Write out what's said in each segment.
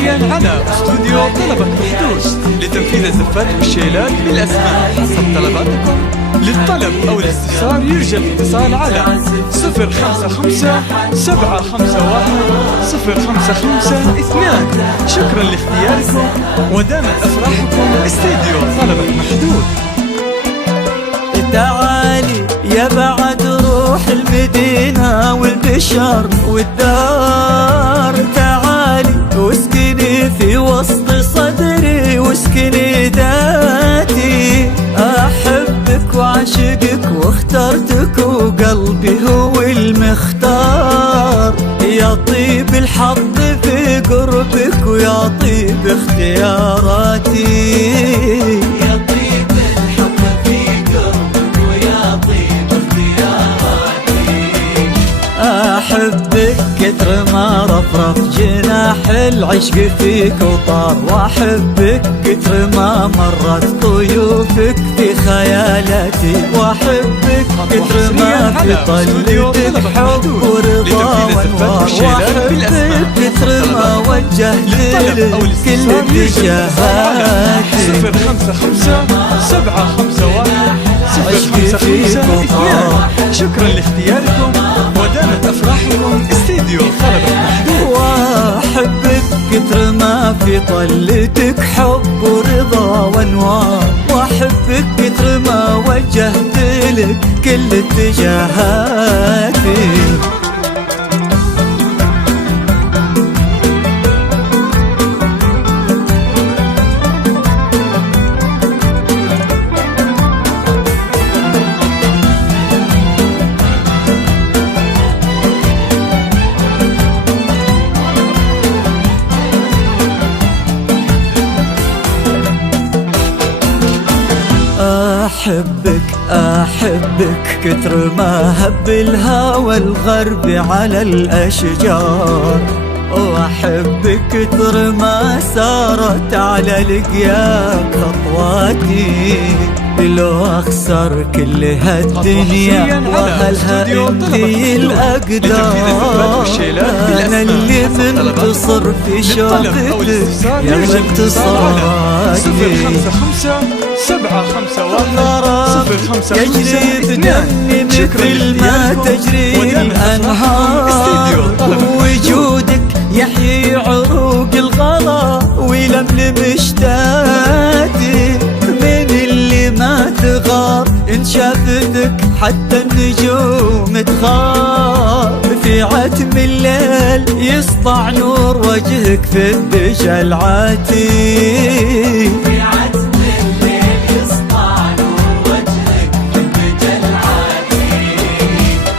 حصريا على استوديو طلبة محدود لتنفيذ الزفات والشيلات بالأسماء حسب طلباتكم. للطلب أو الاستفسار يرجى الاتصال على 055 751 0552. شكرا لاختياركم ودامت أفراحكم. استوديو طلبة محدود. تعالي يا بعد روح المدينة والبشر والدار، تعالي واسكني في وسط صدري واسكني ذاتي. أحبك وعشقك واخترتك وقلبي هو المختار. يا طيب الحظ في قربك ويا طيب اختياراتي. أحبك كتر ما رفرف جناح العشق فيك وطار، وأحبك كتر ما مرت طيوفك في خيالاتي، وأحبك كتر ما في طلتك حب ورضا وانوار، وأحبك كتر ما وجهت لك كل اتجاهاتي. 055 751 0552. شكرا لاختياركم ودامت أفراحكم. استديو طلبة محدود. وأحبك كتر ما في طلتك حب ورضا وانوار، وأحبك كتر ما وجهت لك كل اتجاهاتي. أحبك كتر ما هب الهوى الغربي على الأشجار، وأحبك كتر ما سارت على لقياك خطواتي. لو أخسر كل هالدنيا وأهلها انتي الأقدار، أنا اللي منتصر في شوفتك يا انتصاري. 055 751 يجري بدمي مثل ما تجري الأنهار، وجودك يحيي عروق الغلا ويلملم اشتاتي. من اللي ما تغار إن شافتك حتى النجوم تخاف، في عتم الليل يسطع نور وجهك في الدجى العاتي.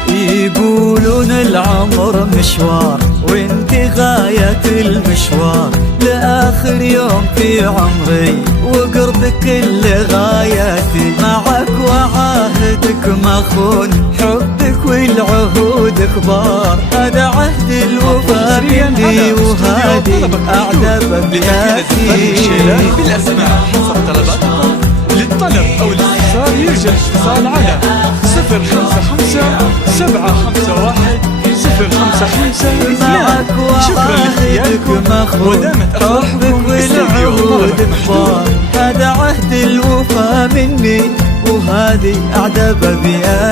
يقولون العمر مشوار وانت غاية المشوار، لآخر يوم في عمري وقربك كل غاياتي. معك وعاهدك ما خون حبك والعهود كبار، هذا عهد الوفا مني وهذه أعدى بكياتي. بالأسماء حسب طلباتكم. للطلب أو الاستفسار يرجى الاتصال على 055 751 0552. شكرا لاختياركم ودامت أفراحكم. والعهود كبار، هذا عهد الوفا مني وهذه أعدى بابياتي.